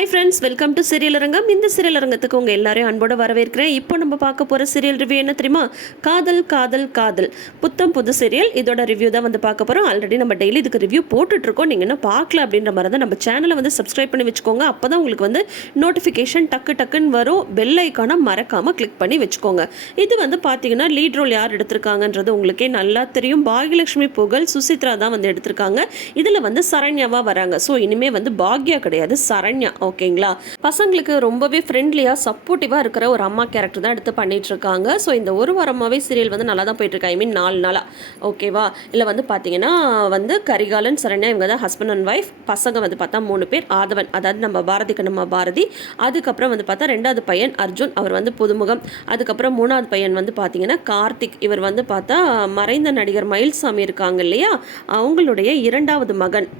Hi friends, welcome to serial அரங்கம். இந்த serial அரங்கத்துக்கு உங்கள் எல்லாரையும் அன்போடு வரவேற்கிறேன். இப்போ நம்ம பார்க்க போகிற சீரியல் ரிவ்யூ என்ன தெரியுமா? காதல் காதல் காதல், புத்தம் புது சீரியல். இதோட ரிவ்யூ தான் வந்து பார்க்க போகிறோம். ஆல்ரெடி நம்ம டெய்லி இதுக்கு ரிவ்யூ போட்டுட்ருக்கோம். நீங்கள் இன்னும் பார்க்கல அப்படின்ற மாதிரி தான் நம்ம சேனலை வந்து சப்ஸ்கிரைப் பண்ணி வச்சுக்கோங்க. அப்போ தான் உங்களுக்கு வந்து நோட்டிஃபிகேஷன் டக்குன்னு வரும். பெல் ஐக்கானை மறக்காமல் கிளிக் பண்ணி வச்சுக்கோங்க. இது வந்து பார்த்தீங்கன்னா லீட் ரோல் யார் எடுத்திருக்காங்கன்றது உங்களுக்கே நல்லா தெரியும். பாகியலட்சுமி புகழ், சுசித்ரா தான் வந்து எடுத்திருக்காங்க. இதில் வந்து சரண்யாவாக வராங்க. ஸோ இனிமேல் வந்து பாக்யா கிடையாது, சரண்யா. ஓகேங்களா? பசங்களுக்கு ரொம்பவே ஃப்ரெண்ட்லியாக சப்போர்ட்டிவாக இருக்கிற ஒரு அம்மா கேரக்டர் தான் எடுத்து பண்ணிட்டு இருக்காங்க. ஸோ இந்த ஒரு வாரமாகவே சீரியல் வந்து நல்லா தான் போயிட்டுருக்கு. ஐ மீன் 4 நாளாக. ஓகேவா? இல்லை வந்து பார்த்தீங்கன்னா வந்து கரிகாலன், சரண்யா இவங்க தான் ஹஸ்பண்ட் அண்ட் ஒய்ஃப். பசங்க வந்து பார்த்தா 3 பேர். ஆதவன், அதாவது நம்ம பாரதி கண்ணம்மா பாரதி. அதுக்கப்புறம் வந்து பார்த்தா 2வது பையன் அர்ஜுன், அவர் வந்து புதுமுகம். அதுக்கப்புறம் 3வது பையன் வந்து பார்த்தீங்கன்னா கார்த்திக், இவர் வந்து பார்த்தா மறைந்த நடிகர் மயில்சாமி இருக்காங்க இல்லையா, அவங்களுடைய 2வது மகன்.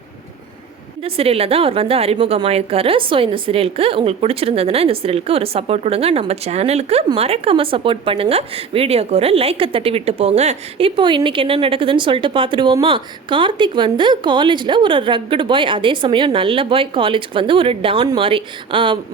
இந்த சீரியலில் தான் அவர் வந்து அறிமுகமாயிருக்காரு. ஸோ இந்த சீரியலுக்கு உங்களுக்கு பிடிச்சிருந்ததுன்னா இந்த சீரியலுக்கு ஒரு சப்போர்ட் கொடுங்க. நம்ம சேனலுக்கு மறக்காமல் சப்போர்ட் பண்ணுங்கள். வீடியோக்கு ஒரு லைக்கை தட்டி விட்டு போங்க. இப்போது இன்றைக்கி என்ன நடக்குதுன்னு சொல்லிட்டு பார்த்துடுவோமா? கார்த்திக் வந்து காலேஜில் ஒரு ரக்கடு பாய், அதே சமயம் நல்ல பாய். காலேஜ்க்கு வந்து ஒரு டான் மாதிரி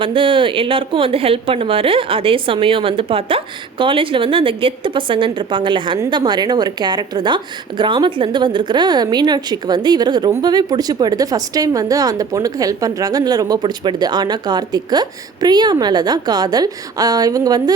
வந்து எல்லாருக்கும் வந்து ஹெல்ப் பண்ணுவார். அதே சமயம் வந்து பார்த்தா காலேஜில் வந்து அந்த கெத்து பசங்கன்னு இருப்பாங்கல்ல, அந்த மாதிரியான ஒரு கேரக்டர் தான். கிராமத்துலேருந்து வந்திருக்கிற மீனாட்சிக்கு வந்து இவருக்கு ரொம்பவே பிடிச்சி போயிடுது. ஃபஸ்ட் டைம் வந்து அந்த பொண்ணுக்கு ஹெல்ப் பண்ணுறாங்க, அதில் ரொம்ப பிடிச்சி போயிடுது. ஆனால் கார்த்திக்கு பிரியா மேலே தான் காதல். இவங்க வந்து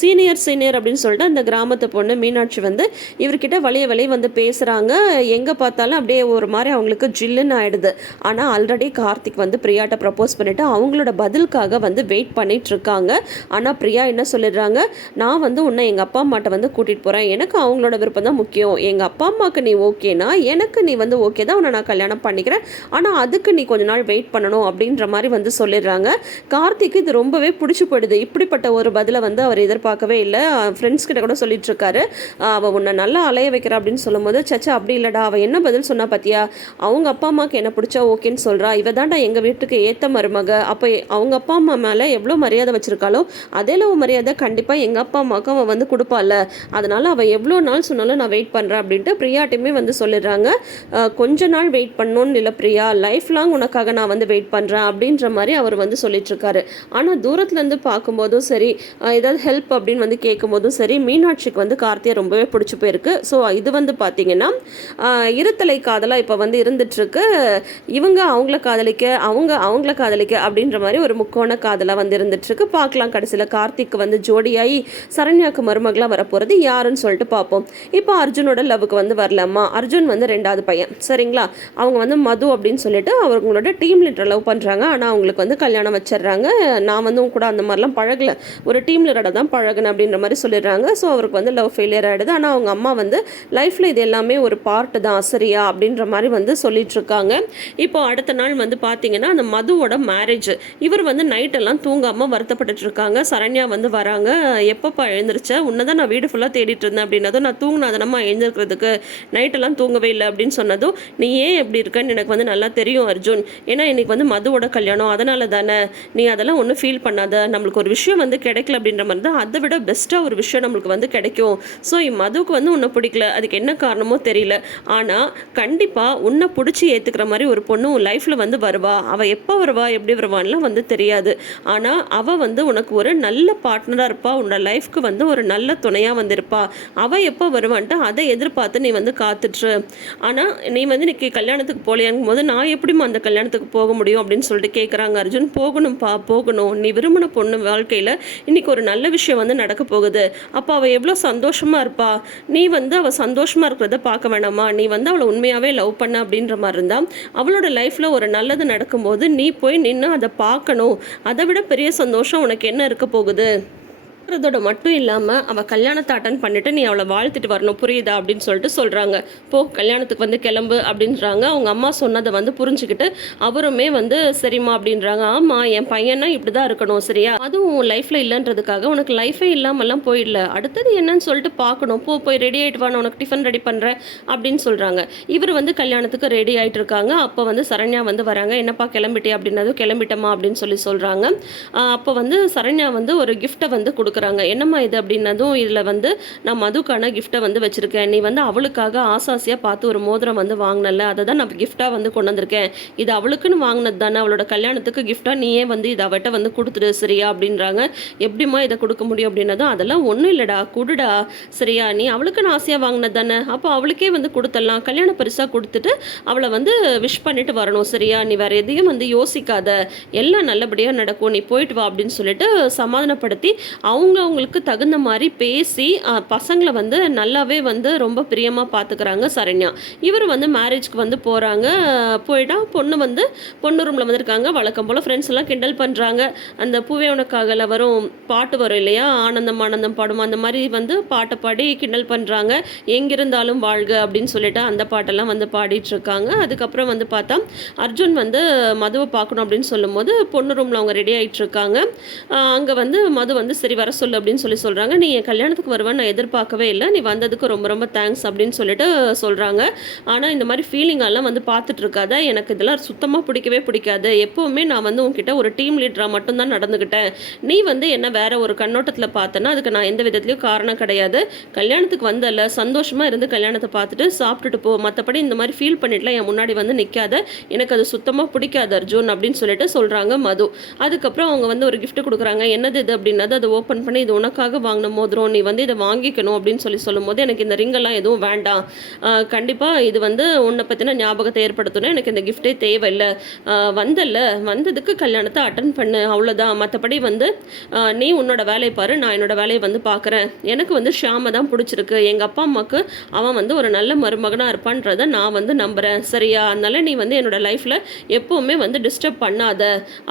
சீனியர் அப்படின்னு சொல்லிட்டு அந்த கிராமத்து பொண்ணு மீனாட்சி வந்து இவர்கிட்ட வழிய வந்து பேசுகிறாங்க. எங்கே பார்த்தாலும் அப்படியே ஒரு மாதிரி அவங்களுக்கு ஜில்லுன்னு ஆகிடுது. ஆனால் ஆல்ரெடி கார்த்திக் வந்து பிரியாட்ட ப்ரப்போஸ் பண்ணிவிட்டு அவங்களோட பதிலுக்காக வந்து வெயிட் பண்ணிட்டு இருக்காங்க. ஆனால் பிரியா என்ன சொல்லிடுறாங்க, நான் வந்து உன்னை எங்கள் அப்பா அம்மாட்ட வந்து கூட்டிகிட்டு போகிறேன், எனக்கு அவங்களோட விருப்பம் தான் முக்கியம், எங்கள் அப்பா அம்மாவுக்கு நீ ஓகேனா எனக்கு நீ வந்து ஓகே தான், உன்னை நான் கல்யாணம் பண்ணிக்கிறேன், ஆனால் அதுக்கு நீ கொஞ்ச நாள் வெயிட் பண்ணணும் அப்படின்ற மாதிரி வந்து சொல்லிடுறாங்க. கார்த்திக்கு இது ரொம்பவே பிடிச்சி போயிடுது. இப்படிப்பட்ட ஒரு பதிலை வந்து அவர் எதிர்பார்க்கவே இல்லை. ஃப்ரெண்ட்ஸ் கிட்ட கூட சொல்லிட்டு இருக்காரு, அவள் உன்னை நல்லா அலைய வைக்கிறா அப்படின்னு சொல்லும்போது, சச்சா அப்படி இல்லைடா, அவள் என்ன பதில் சொன்னா பார்த்தியா, அவங்க அப்பா அம்மாவுக்கு என்ன பிடிச்சா ஓகேன்னு சொல்கிறா, இவ தாண்டா எங்கள் வீட்டுக்கு ஏற்ற மருமக, அப்போ அவங்க அப்பா அம்மா மேலே எவ்வளோ மரியாதை வச்சுருக்காளோ அதே அளவு மரியாதை கண்டிப்பாக எங்கள் அப்பா அம்மாவுக்கு அவள் வந்து கொடுப்பாள், அதனால் அவள் எவ்வளோ நாள் சொன்னாலும் நான் வெயிட் பண்ணுறேன் அப்படின்ட்டு பிரியாட்டையுமே வந்து சொல்லிடுறாங்க. கொஞ்ச நாள் வெயிட் பண்ணணும்னு இல்லை பிரியா, லைஃப் லாங் உனக்காக நான் வந்து வெயிட் பண்ணுறேன் அப்படின்ற மாதிரி அவர் வந்து சொல்லிட்டுருக்காரு. ஆனால் தூரத்துலேருந்து பார்க்கும்போதும் சரி, ஏதாவது ஹெல்ப் அப்படின்னு வந்து கேட்கும்போதும் சரி, மீனாட்சிக்கு வந்து கார்த்தியை ரொம்பவே பிடிச்சி போயிருக்கு. ஸோ இது வந்து பார்த்திங்கன்னா இருத்தலை காதலாக இப்போ வந்து இருந்துகிட்ருக்கு. இவங்க அவங்கள காதலிக்க, அவங்கள காதலிக்க அப்படின்ற மாதிரி ஒரு முக்கோண காதலாக வந்து இருந்துகிட்ருக்கு. பார்க்கலாம் கடைசியில் கார்த்திக்கு வந்து ஜோடியாகி சரண்யாவுக்கு மருமகளாக வரப்போகிறது யாருன்னு சொல்லிட்டு பார்ப்போம். இப்போ அர்ஜுனோட லவ்வுக்கு வந்து வரலாமா? அர்ஜுன் வந்து 2வது பையன், சரிங்களா? அவங்க வந்து மது அப்படின்னு சொல்லிட்டு அவங்களோட டீம் லீடர் லவ் பண்ணுறாங்க. ஆனால் அவங்களுக்கு வந்து கல்யாணம் வச்சிடுறாங்க. நான் வந்து கூட அந்த மாதிரிலாம் பழகலை, ஒரு டீம் லீடரை தான் பழகினேன் அப்படின்ற மாதிரி சொல்லிடுறாங்க. ஸோ அவருக்கு வந்து லவ் ஃபெயிலியர் ஆகிடுது. ஆனால் அவங்க அம்மா வந்து லைஃப்பில் இது எல்லாமே ஒரு பார்ட்டு தான் சரியா அப்படின்ற மாதிரி வந்து சொல்லிட்டு இருக்காங்க. இப்போ அடுத்த நாள் வந்து பார்த்தீங்கன்னா அந்த மதுவோட மேரேஜ். இவர் வந்து நைட்டெல்லாம் தூங்காமல் வருத்தப்பட்டு இருக்காங்க. சரண்யா வந்து வராங்க, எப்பப்பா எழுந்திரிச்ச, உன்னதான் நான் வீடு ஃபுல்லாக தேடிட்டு இருந்தேன் அப்படின்னதும், நான் தூங்கினாதனமா எழுந்திருக்கிறதுக்கு, நைட்டெல்லாம் தூங்கவே இல்லை அப்படின்னு சொன்னதும், நீ ஏன் எப்படி இருக்கன்னு எனக்கு வந்து நல்லா தெரியும் அர்ஜுன், ஏன்னா இன்னைக்கு வந்து மதுவோட கல்யாணம், அதனால தானே, நீ அதெல்லாம் ஒன்றும் ஃபீல் பண்ணாத, நம்மளுக்கு ஒரு விஷயம் வந்து கிடைக்கல அப்படின்ற மாதிரி தான், அதை விட பெஸ்ட்டாக ஒரு விஷயம் நம்மளுக்கு வந்து கிடைக்கும். ஸோ மதுவுக்கு வந்து உன்னை பிடிக்கல, அதுக்கு என்ன காரணமோ தெரியல, ஆனால் கண்டிப்பாக உன்னை பிடிச்சி ஏற்றுக்கிற மாதிரி ஒரு பொண்ணு உன் லைஃப்பில் வந்து வருவா, அவள் எப்போ வருவா எப்படி வருவான்லாம் வந்து தெரியாது, ஆனால் அவள் வந்து உனக்கு ஒரு நல்ல பார்ட்னராக இருப்பா, உன்னோட லைஃப்க்கு வந்து ஒரு நல்ல துணையாக வந்திருப்பா, அவள் எப்போ வருவான்ட்டு அதை எதிர்பார்த்து நீ வந்து காத்துட்ரு, ஆனால் நீ வந்து இன்னைக்கு கல்யாணத்துக்கு போகலையாங்கும் போது நான் எப்படிமா அந்த கல்யாணத்துக்கு போக முடியும் அப்படின்னு சொல்லிட்டு கேட்குறாங்க. அர்ஜுன், போகணும்ப்பா போகணும், நீ விரும்பின பொண்ணு வாழ்க்கையில் இன்றைக்கி ஒரு நல்ல விஷயம் வந்து நடக்க போகுது, அப்போ அவள் எவ்வளோ சந்தோஷமாக இருப்பா, நீ வந்து அவள் சந்தோஷமாக இருக்கிறத பார்க்க வேணாமா, நீ வந்து அவளை உண்மையாகவே லவ் பண்ண அப்படின்ற மாதிரி இருந்தால் அவளோட லைஃப்பில் ஒரு நல்லது நடக்கும்போது நீ போய் நின்று அதை பார்க்கணும், அதை விட பெரிய சந்தோஷம் உனக்கு என்ன இருக்க போகுது, அதோட மட்டும் இல்லாமல் அவள் கல்யாணத்தை அட்டன் பண்ணிவிட்டு நீ அவளை வாழ்த்துட்டு வரணும், புரியுதா அப்படின்னு சொல்லிட்டு சொல்கிறாங்க. போ கல்யாணத்துக்கு வந்து கிளம்பு அப்படின்றாங்க. அவங்க அம்மா சொன்னதை வந்து புரிஞ்சுக்கிட்டு அவருமே வந்து சரிம்மா அப்படின்றாங்க. ஆமாம், என் பையனா இப்படி தான் இருக்கணும் சரியா, அதுவும் உன் லைஃப்பில் இல்லைன்றதுக்காக உனக்கு லைஃபே இல்லாமல்லாம் போயிடல, அடுத்தது என்னன்னு சொல்லிட்டு பார்க்கணும், போய் ரெடி ஆகிட்டு வான்னு உனக்கு டிஃபன் ரெடி பண்ணுறேன் அப்படின்னு சொல்கிறாங்க. இவர் வந்து கல்யாணத்துக்கு ரெடி ஆகிட்டு இருக்காங்க. அப்போ வந்து சரண்யா வந்து வராங்க. என்னப்பா கிளம்பிட்டே அப்படின்னதும் கிளம்பிட்டமா அப்படின்னு சொல்கிறாங்க. அப்போ வந்து சரண்யா வந்து ஒரு கிஃப்ட்டை வந்து கொடுக்குறாங்க. என்னம்மா இது அப்படின்னதும், இதில் வந்து நான் மதுக்கான கிஃப்ட்டை வந்து வச்சுருக்கேன். நீ வந்து அவளுக்காக ஆசாசியாக பார்த்து ஒரு மோதிரம் வந்து வாங்கினல, அதை தான் நான் கிஃப்ட்டாக வந்து கொண்டு வந்திருக்கேன். இது அவளுக்குன்னு வாங்கினது தானே, அவளோட கல்யாணத்துக்கு கிஃப்ட்டாக நீயே வந்து இதை அவட்ட வந்து கொடுத்துடு சரியா அப்படின்றாங்க. எப்படிம்மா இதை கொடுக்க முடியும் அப்படின்னதும், அதெல்லாம் ஒன்றும் இல்லைடா, கொடுடா சரியா, நீ அவளுக்குன்னு ஆசையாக வாங்கினது தானே, அப்போ அவளுக்கே வந்து கொடுத்துடலாம், கல்யாண பரிசாக கொடுத்துட்டு அவளை வந்து விஷ் பண்ணிட்டு வரணும் சரியா, நீ வேறு எதையும் வந்து யோசிக்காத, எல்லாம் நல்லபடியாக நடக்கும், நீ போயிட்டு வா அப்படின்னு சொல்லிட்டு சமாதானப்படுத்தி அவங்களுக்கு தகுந்த மாதிரி பேசி பசங்களை வந்து நல்லாவே வந்து ரொம்ப பிரியமாக பார்த்துக்கிறாங்க சரண்யா. இவர் வந்து மேரேஜ்க்கு வந்து போகிறாங்க. போயிட்டா பொண்ணு ரூமில் வந்திருக்காங்க. வழக்கம் போல் ஃப்ரெண்ட்ஸ் எல்லாம் கிண்டல் பண்ணுறாங்க. அந்த பூவே உனக்காகல வரும் பாட்டு வரும் இல்லையா, ஆனந்தம் ஆனந்தம் பாடும், அந்த மாதிரி வந்து பாட்டை பாடி கிண்டல் பண்ணுறாங்க. எங்கிருந்தாலும் வாழ்க அப்படின்னு சொல்லிட்டு அந்த பாட்டெல்லாம் வந்து பாடிட்டு இருக்காங்க. அதுக்கப்புறம் வந்து பார்த்தா அர்ஜுன் வந்து மதுவை பார்க்கணும் அப்படின்னு சொல்லும்போது பொண்ணு ரூமில் அவங்க ரெடி ஆகிட்டு இருக்காங்க. அங்கே வந்து மது வந்து சரி வர சொல்லு அப்படின்னு சொல்கிறாங்க. நீ என் கல்யாணத்துக்கு வருவேன் நான் எதிர்பார்க்கவே இல்லை, நீ வந்ததுக்கு ரொம்ப ரொம்ப தேங்க்ஸ் அப்படின்னு சொல்லிட்டு சொல்கிறாங்க. ஆனால் இந்த மாதிரி ஃபீலிங்கெல்லாம் வந்து பார்த்துட்டு இருக்காத, எனக்கு இதெல்லாம் சுத்தமாக பிடிக்கவே பிடிக்காது, எப்போவுமே நான் வந்து உங்ககிட்ட ஒரு டீம் லீடராக மட்டும்தான் நடந்துக்கிட்டேன், நீ வந்து என்ன வேற ஒரு கண்ணோட்டத்தில் பார்த்தேன்னா அதுக்கு நான் எந்த விதத்துலையும் காரணம் கிடையாது, கல்யாணத்துக்கு வந்தல சந்தோஷமாக இருந்து கல்யாணத்தை பார்த்துட்டு சாப்பிட்டுட்டு போ, மற்றபடி இந்த மாதிரி ஃபீல் பண்ணிட்டுலாம் என் முன்னாடி வந்து நிற்காத, எனக்கு அது சுத்தமாக பிடிக்காது அர்ஜுன் அப்படின்னு சொல்லிட்டு சொல்கிறாங்க மது. அதுக்கப்புறம் அவங்க வந்து ஒரு கிஃப்ட் கொடுக்குறாங்க. என்னது இது அப்படின்னது அதை ஓப்பன் பண்ணி, இது உனக்காக வாங்கின மோதிரம், நீ வந்து இதை வாங்கிக்கணும் அப்படின்னு சொல்லும்போது, எனக்கு இந்த ரிங்கெல்லாம் எதுவும் வேண்டாம், கண்டிப்பாக இது வந்து உன்னை பற்றின ஞாபகத்தை ஏற்படுத்தணும், எனக்கு இந்த கிஃப்டே தேவையில்லை, வந்ததுக்கு கல்யாணத்தை அட்டன் பண்ணு அவ்வளோதான், மற்றபடி வந்து நீ உன்னோட வேலையை பாரு, நான் என்னோட வேலையை வந்து பார்க்குறேன், எனக்கு வந்து ஷியாமை தான் பிடிச்சிருக்கு, எங்கள் அப்பா அம்மாவுக்கு அவன் வந்து ஒரு நல்ல மருமகனாக இருப்பான்றதை நான் வந்து நம்புகிறேன் சரியா, அதனால நீ வந்து என்னோட லைஃப்பில் எப்போவுமே வந்து டிஸ்டர்ப் பண்ணாத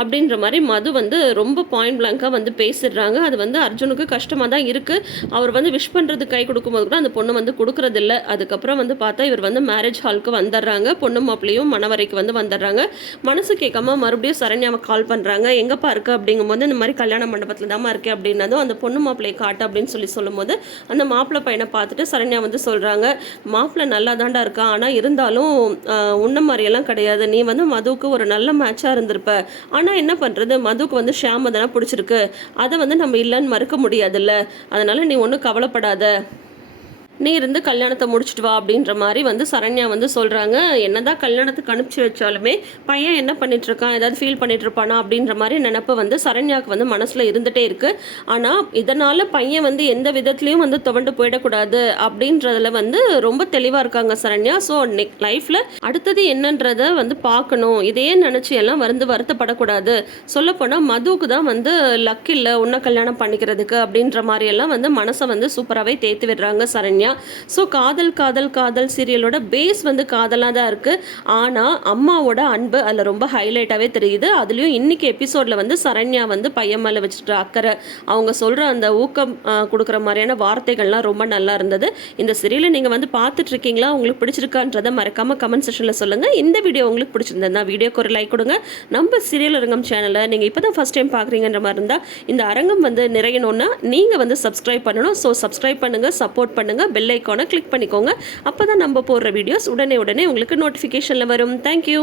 அப்படின்ற மாதிரி மது வந்து ரொம்ப பாயிண்ட் பிளாங்காக வந்து பேசிடுறாங்க. அது வந்து அர்ஜுனுக்கு கஷ்டமாக தான் இருக்குது. அவர் வந்து விஷ் பண்ணுறது கை கொடுக்கும்போது கூட அந்த பொண்ணு வந்து கொடுக்குறதில்ல. அதுக்கப்புறம் வந்து பார்த்தா இவர் வந்து மேரேஜ் ஹாலுக்கு வந்துடுறாங்க. பொண்ணு மாப்பிள்ளையும் மணவரைக்கு வந்து வந்துடுறாங்க. மனசு கேட்காம மறுபடியும் சரண்யாவை கால் பண்ணுறாங்க. எங்கப்பா இருக்குது அப்படிங்கும்போது இந்த மாதிரி கல்யாண மண்டபத்தில் தாம்மா இருக்கேன் அப்படின்னதும், அந்த பொண்ணு மாப்பிள்ளையை காட்டு அப்படின்னு சொல்லும்போது அந்த மாப்பிள்ளை பையனை பார்த்துட்டு சரண்யா வந்து சொல்கிறாங்க, மாப்பிள்ளை நல்லா தாண்டா இருக்கா, ஆனால் இருந்தாலும் உன்ன மாதிரியெல்லாம் கிடையாது, நீ வந்து மதுவுக்கு ஒரு நல்ல மேட்சாக இருந்திருப்ப, ஆனால் என்ன பண்ணுறது, மதுவுக்கு வந்து ஷியாமை தானே பிடிச்சிருக்கு, அதை வந்து நம்ம இல்லைன்னு மறுக்க முடியாதுல்ல, அதனால் நீ ஒன்றும் கவலைப்படாத, நீ இருந்து கல்யாணத்தை முடிச்சுட்டு வா அப்படின்ற மாதிரி வந்து சரண்யா வந்து சொல்கிறாங்க. என்னதான் கல்யாணத்துக்கு அனுப்பிச்சி வச்சாலுமே பையன் என்ன பண்ணிகிட்ருக்கான், ஏதாவது ஃபீல் பண்ணிகிட்ருப்பானா அப்படின்ற மாதிரி நினப்பு வந்து சரண்யாவுக்கு வந்து மனசில் இருந்துகிட்டே இருக்குது. ஆனால் இதனால் பையன் வந்து எந்த விதத்துலேயும் வந்து துவண்டு போயிடக்கூடாது அப்படின்றதுல வந்து ரொம்ப தெளிவாக இருக்காங்க சரண்யா. ஸோ லைஃப்பில் அடுத்தது என்னன்றதை வந்து பார்க்கணும், இதையே நினச்சி எல்லாம் வருத்தப்படக்கூடாது, சொல்லப்போனால் மதுவுக்கு தான் வந்து லக் இல்லை உன்னை கல்யாணம் பண்ணிக்கிறதுக்கு அப்படின்ற மாதிரியெல்லாம் வந்து மனசை வந்து சூப்பராகவே தேர்த்து விடுறாங்க சரண்யா. ஸோ காதல் காதல் காதல் சீரியலோட பேஸ் வந்து காதலாக தான் இருக்குது. ஆனால் அம்மாவோட அன்பு அதில் ரொம்ப ஹைலைட்டாகவே தெரியுது. அதுலேயும் இன்றைக்கி எபிசோடில் வந்து சரண்யா வந்து பையன் மேலே வச்சுட்டு அக்கறை, அவங்க சொல்கிற அந்த ஊக்கம் கொடுக்குற மாதிரியான வார்த்தைகள்லாம் ரொம்ப நல்லா இருந்தது. இந்த சீரியலை நீங்கள் வந்து பார்த்துட்ருக்கீங்களா, உங்களுக்கு பிடிச்சிருக்கான்றதை மறக்காமல் கமெண்ட் செக்ஷனில் சொல்லுங்கள். இந்த வீடியோ உங்களுக்கு பிடிச்சிருந்தா வீடியோக்கு ஒரு லைக் கொடுங்க. நம்ம சீரியல் அரங்கம் சேனலை நீங்கள் இப்போ தான் ஃபஸ்ட் டைம் பார்க்குறீங்கன்ற மாதிரி இருந்தால் இந்த அரங்கம் வந்து நிறையணும்னா நீங்கள் வந்து சப்ஸ்கிரைப் பண்ணணும். ஸோ சப்ஸ்கிரைப் பண்ணுங்கள், சப்போர்ட் பண்ணுங்கள், பெல் ஐக்கானை கிளிக் பண்ணிக்கோங்க. அப்போ தான் நம்ம போடுற வீடியோஸ் உடனே உங்களுக்கு நோட்டிஃபிகேஷனில் வரும். தேங்க்யூ.